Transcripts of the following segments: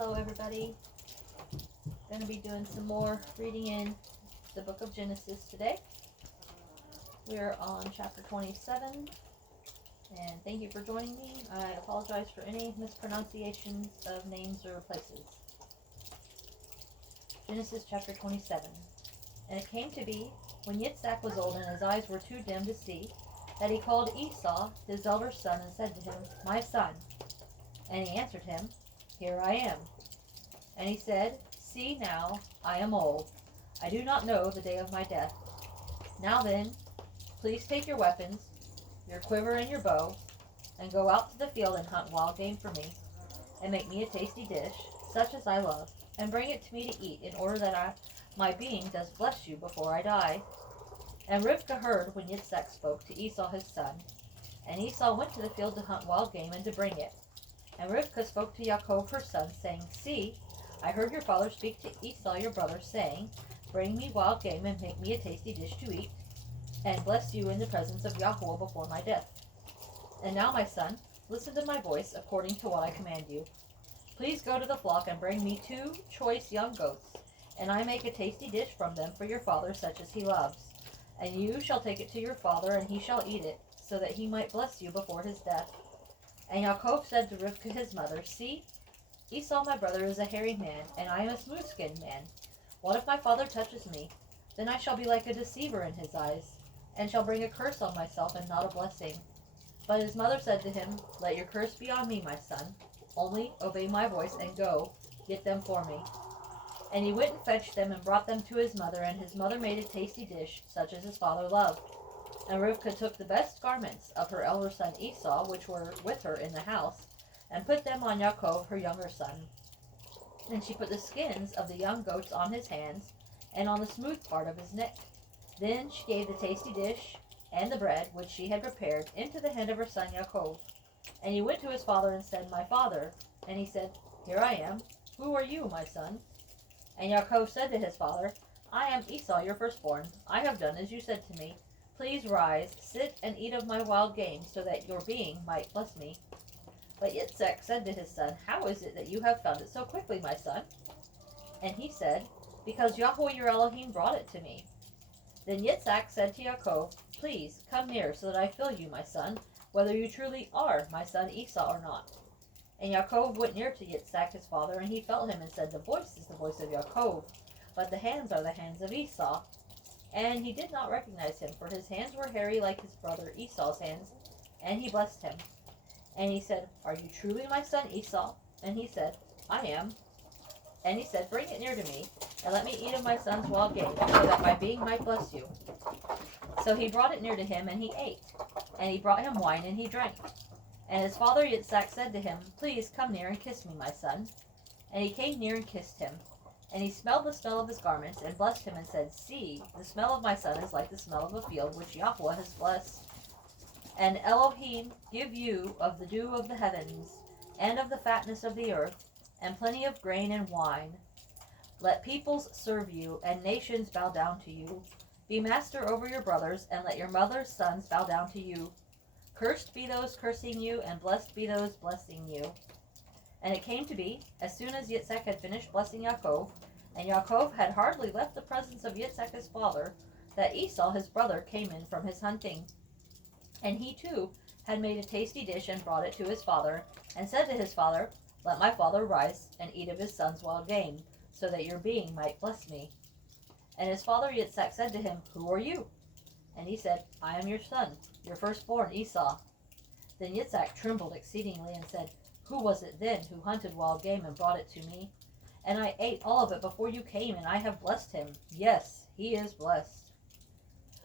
Hello everybody. Going to be doing some more reading in the book of Genesis today. We're on chapter 27 and thank you for joining me. I apologize for any mispronunciations of names or places. Genesis chapter 27. And it came to be, when Yitzhak was old and his eyes were too dim to see, that he called Esau, his elder son, and said to him, My son. And he answered him, Here I am. And he said, See now, I am old. I do not know the day of my death. Now then, please take your weapons, your quiver and your bow, and go out to the field and hunt wild game for me, and make me a tasty dish, such as I love, and bring it to me to eat, in order that my being does bless you before I die. And Rivkah heard when Yitzhak spoke to Esau his son. And Esau went to the field to hunt wild game and to bring it. And Rivkah spoke to Yaakov her son, saying, See, I heard your father speak to Esau your brother, saying, Bring me wild game and make me a tasty dish to eat, and bless you in the presence of Yahweh before my death. And now, my son, listen to my voice according to what I command you. Please go to the flock and bring me 2 choice young goats, and I make a tasty dish from them for your father, such as he loves. And you shall take it to your father, and he shall eat it, so that he might bless you before his death. And Yaakov said to Rivkah his mother, See, Esau my brother is a hairy man, and I am a smooth-skinned man. What if my father touches me? Then I shall be like a deceiver in his eyes, and shall bring a curse on myself and not a blessing. But his mother said to him, Let your curse be on me, my son. Only obey my voice and go, get them for me. And he went and fetched them and brought them to his mother, and his mother made a tasty dish, such as his father loved. And Rivkah took the best garments of her elder son Esau, which were with her in the house, and put them on Yaakov her younger son. And she put the skins of the young goats on his hands, and on the smooth part of his neck. Then she gave the tasty dish and the bread, which she had prepared, into the hand of her son Yaakov. And he went to his father and said, My father. And he said, Here I am. Who are you, my son? And Yaakov said to his father, I am Esau, your firstborn. I have done as you said to me. Please rise, sit, and eat of my wild game, so that your being might bless me. But Yitzhak said to his son, How is it that you have found it so quickly, my son? And he said, Because Yahweh your Elohim brought it to me. Then Yitzhak said to Yaakov, Please come near, so that I feel you, my son, whether you truly are my son Esau or not. And Yaakov went near to Yitzhak his father, and he felt him and said, The voice is the voice of Yaakov, but the hands are the hands of Esau. And he did not recognize him, for his hands were hairy like his brother Esau's hands. And he blessed him. And he said, Are you truly my son Esau? And he said, I am. And he said, Bring it near to me, and let me eat of my son's wild game, so that my being might bless you. So he brought it near to him, and he ate. And he brought him wine, and he drank. And his father Yitzhak said to him, Please come near and kiss me, my son. And he came near and kissed him. And he smelled the smell of his garments, and blessed him, and said, See, the smell of my son is like the smell of a field which Yahweh has blessed. And Elohim give you of the dew of the heavens, and of the fatness of the earth, and plenty of grain and wine. Let peoples serve you, and nations bow down to you. Be master over your brothers, and let your mother's sons bow down to you. Cursed be those cursing you, and blessed be those blessing you. And it came to be, as soon as Yitzhak had finished blessing Yaakov, and Yaakov had hardly left the presence of Yitzhak his father, that Esau his brother came in from his hunting. And he too had made a tasty dish and brought it to his father, and said to his father, Let my father rise and eat of his son's wild game, so that your being might bless me. And his father Yitzhak said to him, Who are you? And he said, I am your son, your firstborn Esau. Then Yitzhak trembled exceedingly and said, Who was it then who hunted wild game and brought it to me? And I ate all of it before you came, and I have blessed him. Yes, he is blessed.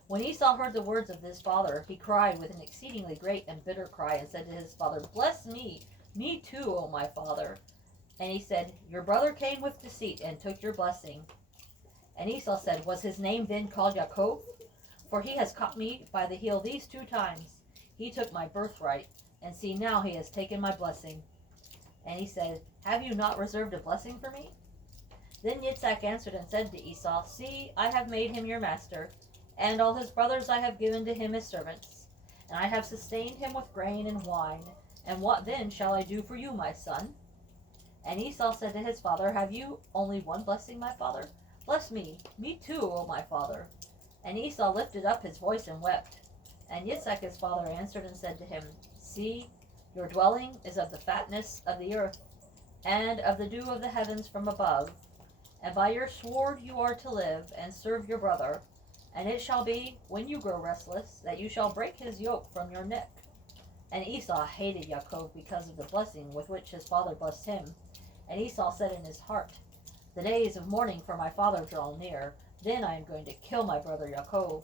When Esau heard the words of his father, he cried with an exceedingly great and bitter cry, and said to his father, Bless me too, O my father. And he said, Your brother came with deceit and took your blessing. And Esau said, Was his name then called Yaakov? For he has caught me by the heel these 2 times. He took my birthright, and see, now he has taken my blessing. And he said, Have you not reserved a blessing for me? Then Yitzhak answered and said to Esau, See, I have made him your master, and all his brothers I have given to him as servants, and I have sustained him with grain and wine. And what then shall I do for you, my son? And Esau said to his father, Have you only one blessing, my father? Bless me too, O my father. And Esau lifted up his voice and wept. And Yitzchak his father answered and said to him, See, your dwelling is of the fatness of the earth, and of the dew of the heavens from above. And by your sword you are to live, and serve your brother. And it shall be, when you grow restless, that you shall break his yoke from your neck. And Esau hated Yaakov because of the blessing with which his father blessed him. And Esau said in his heart, The days of mourning for my father draw near. Then I am going to kill my brother Yaakov.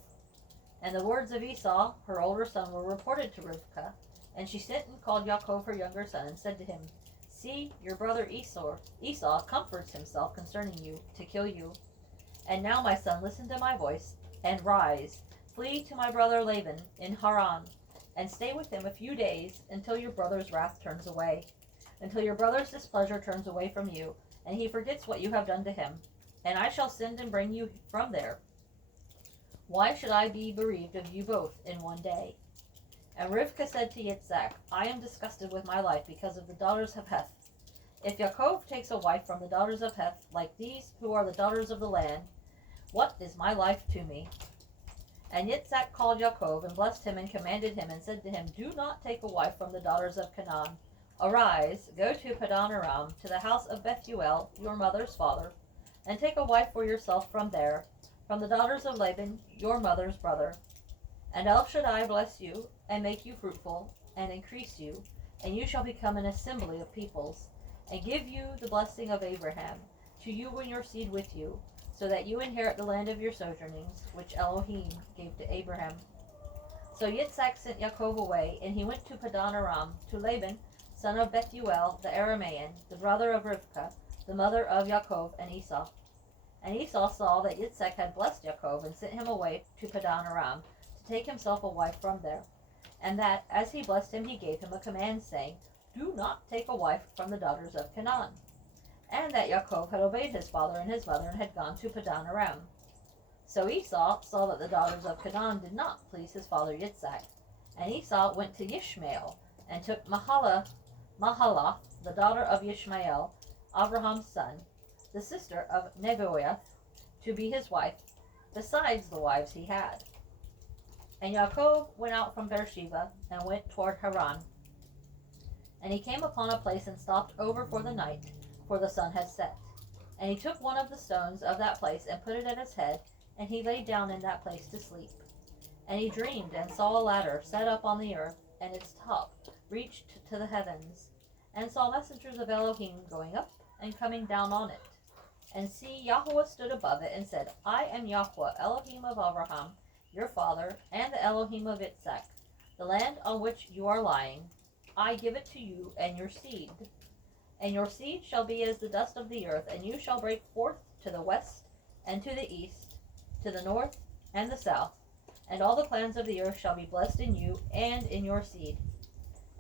And the words of Esau, her older son, were reported to Rivkah. And she sent and called Yaakov her younger son, and said to him, See, your brother Esau comforts himself concerning you, to kill you. And now, my son, listen to my voice, and rise. Flee to my brother Laban in Haran, and stay with him a few days, until your brother's wrath turns away, until your brother's displeasure turns away from you, and he forgets what you have done to him. And I shall send and bring you from there. Why should I be bereaved of you both in one day? And Rivkah said to Yitzchak, I am disgusted with my life because of the daughters of Heth. If Yaakov takes a wife from the daughters of Heth, like these who are the daughters of the land, what is my life to me? And Yitzchak called Yaakov and blessed him and commanded him and said to him, Do not take a wife from the daughters of Canaan. Arise, go to Padan Aram, to the house of Bethuel, your mother's father, and take a wife for yourself from there, from the daughters of Laban, your mother's brother. And El Shaddai bless you, and make you fruitful, and increase you, and you shall become an assembly of peoples, and give you the blessing of Abraham, to you and your seed with you, so that you inherit the land of your sojournings, which Elohim gave to Abraham. So Yitzchak sent Yaakov away, and he went to Padan Aram, to Laban, son of Bethuel the Aramean, the brother of Rivkah, the mother of Yaakov and Esau. And Esau saw that Yitzchak had blessed Yaakov, and sent him away to Padan Aram, to take himself a wife from there. And that, as he blessed him, he gave him a command, saying, Do not take a wife from the daughters of Canaan. And that Yaakov had obeyed his father and his mother, and had gone to Padan Aram. So Esau saw that the daughters of Canaan did not please his father Yitzchak. And Esau went to Yishmael, and took Mahalath, the daughter of Yishmael, Abraham's son, the sister of Negoiah, to be his wife, besides the wives he had. And Yaakov went out from Beersheba, and went toward Haran. And he came upon a place, and stopped over for the night, for the sun had set. And he took one of the stones of that place, and put it at his head, and he lay down in that place to sleep. And he dreamed, and saw a ladder set up on the earth, and its top reached to the heavens, and saw messengers of Elohim going up and coming down on it. And see, Yahweh stood above it, and said, I am Yahweh, Elohim of Abraham, your father, and the Elohim of Yitzchak. The land on which you are lying, I give it to you and your seed. And your seed shall be as the dust of the earth, and you shall break forth to the west and to the east, to the north and the south. And all the clans of the earth shall be blessed in you and in your seed.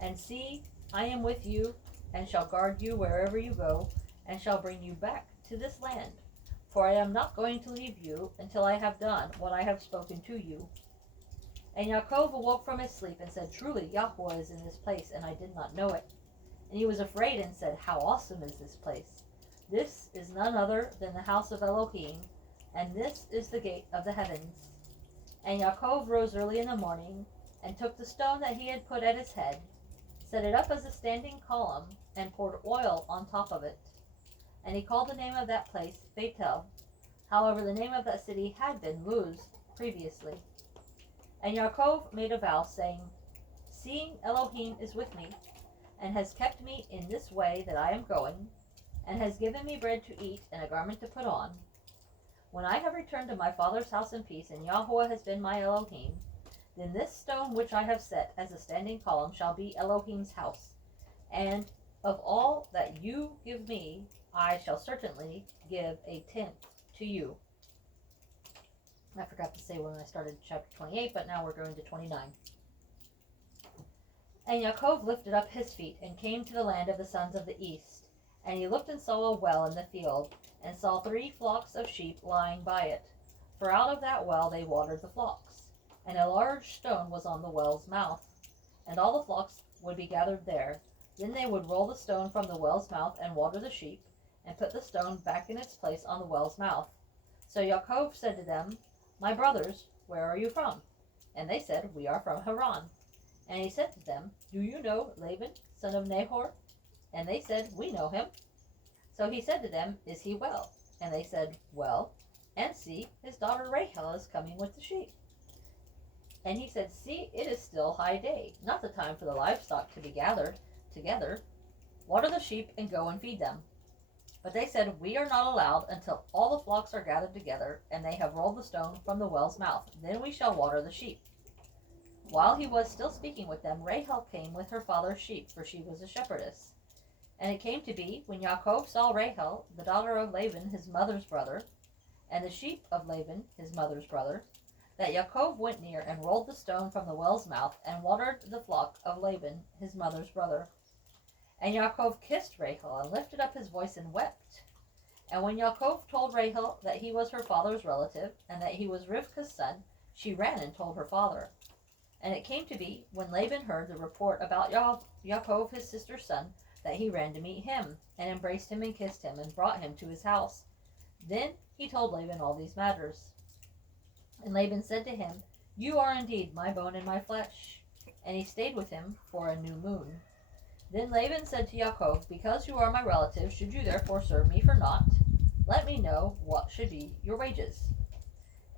And see, I am with you, and shall guard you wherever you go, and shall bring you back to this land. For I am not going to leave you until I have done what I have spoken to you. And Yaakov awoke from his sleep, and said, Truly Yahweh is in this place, and I did not know it. And he was afraid, and said, How awesome is this place! This is none other than the house of Elohim, and this is the gate of the heavens. And Yaakov rose early in the morning, and took the stone that he had put at his head, set it up as a standing column, and poured oil on top of it. And he called the name of that place Bethel. However, the name of that city had been Luz previously. And Yaakov made a vow, saying, Seeing Elohim is with me, and has kept me in this way that I am going, and has given me bread to eat and a garment to put on, when I have returned to my father's house in peace, and Yahweh has been my Elohim, then this stone which I have set as a standing column shall be Elohim's house. And of all that you give me, I shall certainly give a tenth to you. I forgot to say when I started chapter 28, but now we're going to 29. And Yaakov lifted up his feet, and came to the land of the sons of the east. And he looked and saw a well in the field, and saw 3 flocks of sheep lying by it. For out of that well they watered the flocks. And a large stone was on the well's mouth. And all the flocks would be gathered there, Then they would roll the stone from the well's mouth and water the sheep, and put the stone back in its place on the well's mouth. So Yaakov said to them, My brothers, where are you from? And they said, We are from Haran. And he said to them, Do you know Laban, son of Nahor? And they said, We know him. So he said to them, Is he well? And they said, Well. And see, his daughter Rachel is coming with the sheep. And he said, See, it is still high day, not the time for the livestock to be gathered together. Water the sheep and go and feed them. But they said, We are not allowed until all the flocks are gathered together, and they have rolled the stone from the well's mouth. Then we shall water the sheep. While he was still speaking with them, Rachel came with her father's sheep, for she was a shepherdess. And it came to be, when Yaakov saw Rachel, the daughter of Laban, his mother's brother, and the sheep of Laban, his mother's brother, that Yaakov went near and rolled the stone from the well's mouth and watered the flock of Laban, his mother's brother. And Yaakov kissed Rachel and lifted up his voice and wept. And when Yaakov told Rachel that he was her father's relative and that he was Rivkah's son, she ran and told her father. And it came to be, when Laban heard the report about Yaakov his sister's son, that he ran to meet him, and embraced him and kissed him, and brought him to his house. Then he told Laban all these matters. And Laban said to him, You are indeed my bone and my flesh. And he stayed with him for a new moon. Then Laban said to Yaakov, Because you are my relative, should you therefore serve me for naught? Let me know what should be your wages.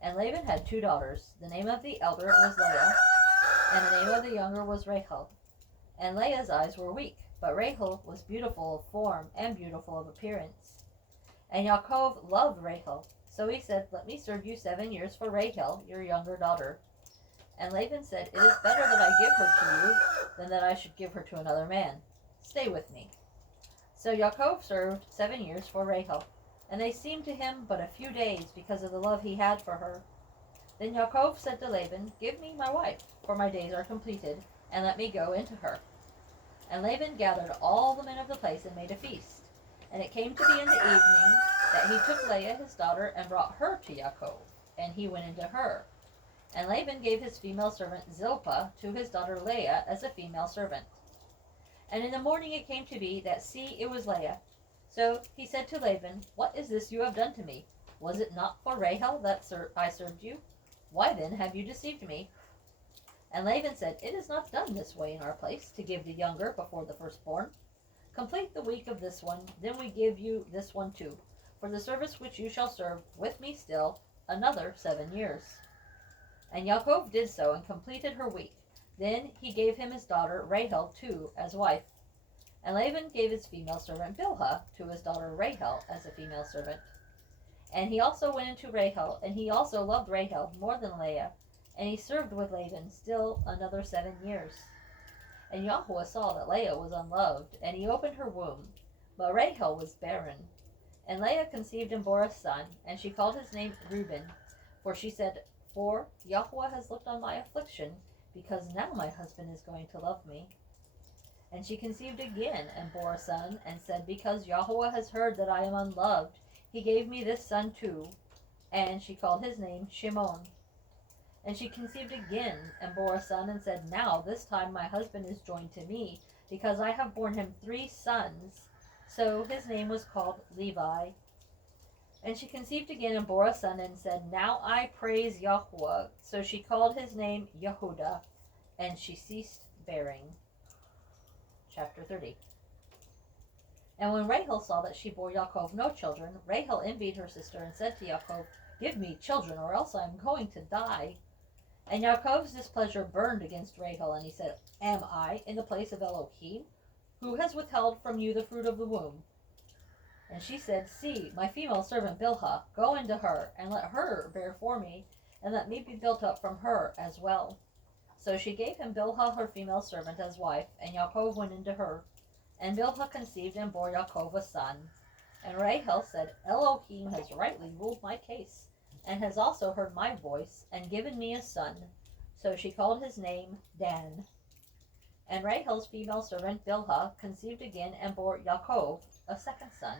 And Laban had 2 daughters. The name of the elder was Leah, and the name of the younger was Rachel. And Leah's eyes were weak, but Rachel was beautiful of form and beautiful of appearance. And Yaakov loved Rachel. So he said, Let me serve you 7 years for Rachel, your younger daughter. And Laban said, It is better that I give her to you than that I should give her to another man. Stay with me. So Yaakov served 7 years for Rachel, and they seemed to him but a few days because of the love he had for her. Then Yaakov said to Laban, Give me my wife, for my days are completed, and let me go into her. And Laban gathered all the men of the place and made a feast. And it came to be in the evening that he took Leah his daughter and brought her to Yaakov, and he went into her. And Laban gave his female servant Zilpah to his daughter Leah as a female servant. And in the morning it came to be that, see, it was Leah. So he said to Laban, What is this you have done to me? Was it not for Rachel that I served you? Why then have you deceived me? And Laban said, It is not done this way in our place, to give the younger before the firstborn. Complete the week of this one, then we give you this one too, for the service which you shall serve with me still another 7 years. And Yaakov did so, and completed her week. Then he gave him his daughter Rachel too as wife. And Laban gave his female servant Bilhah to his daughter Rachel as a female servant. And he also went into Rachel, and he also loved Rachel more than Leah, and he served with Laban still another 7 years. And Yahweh saw that Leah was unloved, and he opened her womb, but Rachel was barren. And Leah conceived and bore a son, and she called his name Reuben, for she said, For Yahweh has looked on my affliction, because now my husband is going to love me. And she conceived again, and bore a son, and said, Because Yahweh has heard that I am unloved, he gave me this son too. And she called his name Shimon. And she conceived again, and bore a son, and said, Now this time my husband is joined to me, because I have borne him 3 sons. So his name was called Levi. And she conceived again, and bore a son, and said, Now I praise Yahweh. So she called his name Yehudah, and she ceased bearing. Chapter 30. And when Rachel saw that she bore Yaakov no children, Rachel envied her sister, and said to Yaakov, Give me children, or else I am going to die. And Yaakov's displeasure burned against Rachel, and he said, Am I in the place of Elohim, who has withheld from you the fruit of the womb? And she said, See, my female servant Bilhah, go into her, and let her bear for me, and let me be built up from her as well. So she gave him Bilhah her female servant as wife, and Yaakov went into her. And Bilhah conceived and bore Yaakov a son. And Rachel said, Elohim has rightly ruled my case, and has also heard my voice, and given me a son. So she called his name Dan. And Rachel's female servant Bilhah conceived again, and bore Yaakov a second son.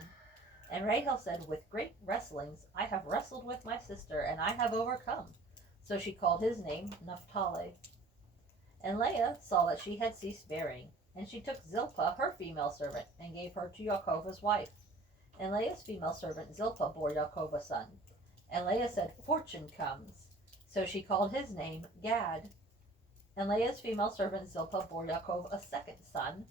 And Rachel said, With great wrestlings I have wrestled with my sister, and I have overcome. So she called his name Naphtali. And Leah saw that she had ceased bearing, And she took Zilpah, her female servant, and gave her to Yaakov as wife. And Leah's female servant Zilpah bore Yaakov a son. And Leah said, Fortune comes. So she called his name Gad. And Leah's female servant Zilpah bore Yaakov a second son.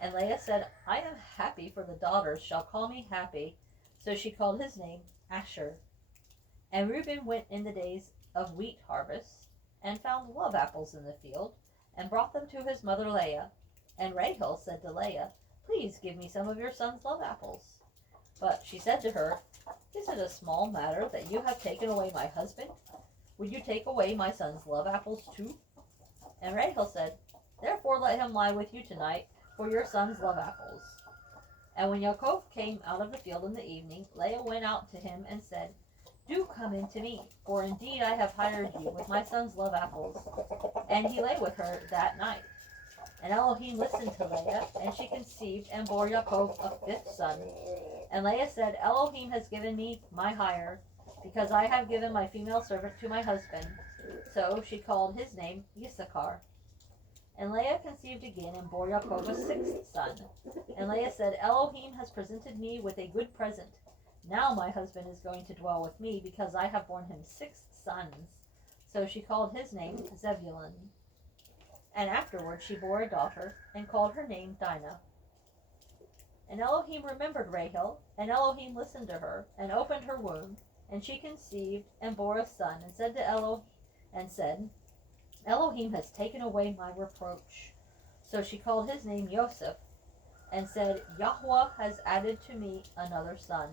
And Leah said, I am happy, for the daughters shall call me happy. So she called his name Asher. And Reuben went in the days of wheat harvest, and found love apples in the field, and brought them to his mother Leah. And Rachel said to Leah, Please give me some of your son's love apples. But she said to her, Is it a small matter that you have taken away my husband? Would you take away my son's love apples too? And Rachel said, Therefore let him lie with you tonight for your son's love apples. And when Yaakov came out of the field in the evening, Leah went out to him and said, Do come in to me, for indeed I have hired you with my son's love apples. And he lay with her that night. And Elohim listened to Leah, and she conceived and bore Yaakov a fifth son. And Leah said, Elohim has given me my hire, because I have given my female servant to my husband. So she called his name Issachar. And Leah conceived again and bore Yaakov a sixth son. And Leah said, Elohim has presented me with a good present. Now my husband is going to dwell with me, because I have borne him 6 sons. So she called his name Zebulun. And afterward she bore a daughter, and called her name Dinah. And Elohim remembered Rachel, and Elohim listened to her, and opened her womb, and she conceived, and bore a son, and said Elohim has taken away my reproach. So she called his name Joseph, and said, Yahweh has added to me another son.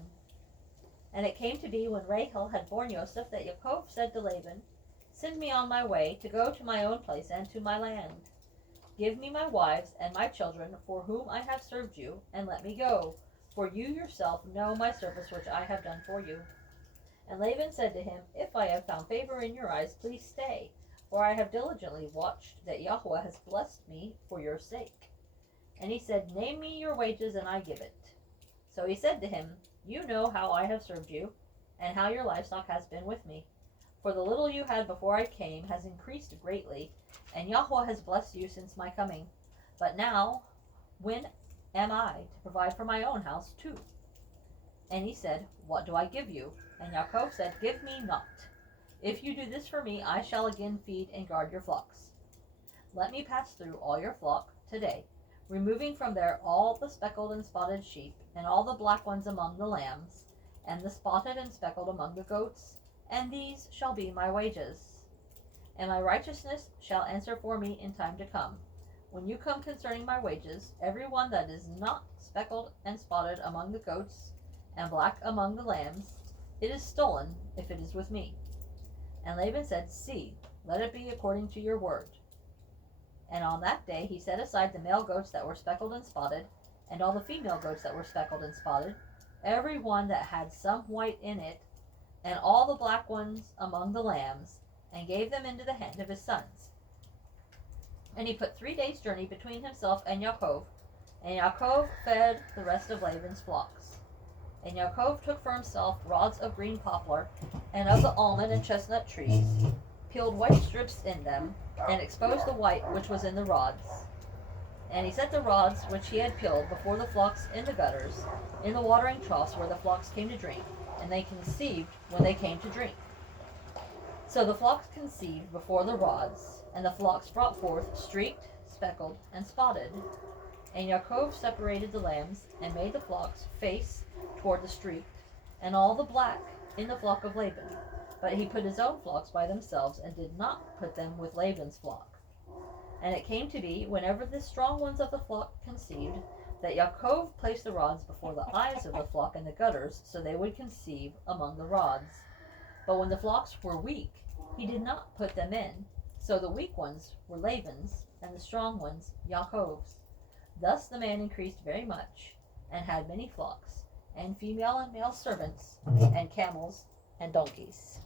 And it came to be, when Rachel had borne Joseph, that Yaakov said to Laban, Send me on my way, to go to my own place and to my land. Give me my wives and my children, for whom I have served you, and let me go, for you yourself know my service which I have done for you. And Laban said to him, If I have found favor in your eyes, please stay, for I have diligently watched that Yahweh has blessed me for your sake. And he said, Name me your wages, and I give it. So he said to him, You know how I have served you, and how your livestock has been with me. For the little you had before I came has increased greatly, and Yahweh has blessed you since my coming. But now, when am I to provide for my own house too? And he said, What do I give you? And Yaakov said, Give me naught. If you do this for me, I shall again feed and guard your flocks. Let me pass through all your flock today, removing from there all the speckled and spotted sheep, and all the black ones among the lambs, and the spotted and speckled among the goats, and these shall be my wages. And my righteousness shall answer for me in time to come. When you come concerning my wages, every one that is not speckled and spotted among the goats, and black among the lambs, it is stolen if it is with me. And Laban said, See, let it be according to your word. And on that day he set aside the male goats that were speckled and spotted, and all the female goats that were speckled and spotted, every one that had some white in it, and all the black ones among the lambs, and gave them into the hand of his sons. And he put 3 days' journey between himself and Yaakov, and Yaakov fed the rest of Laban's flocks. And Yaakov took for himself rods of green poplar, and of the almond and chestnut trees, peeled white strips in them, and exposed the white which was in the rods. And he set the rods which he had peeled before the flocks in the gutters, in the watering troughs where the flocks came to drink, and they conceived when they came to drink. So the flocks conceived before the rods, and the flocks brought forth streaked, speckled, and spotted. And Yaakov separated the lambs, and made the flocks face toward the streaked, and all the black in the flock of Laban. But he put his own flocks by themselves, and did not put them with Laban's flock. And it came to be, whenever the strong ones of the flock conceived, that Yaakov placed the rods before the eyes of the flock in the gutters, so they would conceive among the rods. But when the flocks were weak, he did not put them in. So the weak ones were Laban's, and the strong ones Yaakov's. Thus the man increased very much, and had many flocks, and female and male servants, and camels, and donkeys.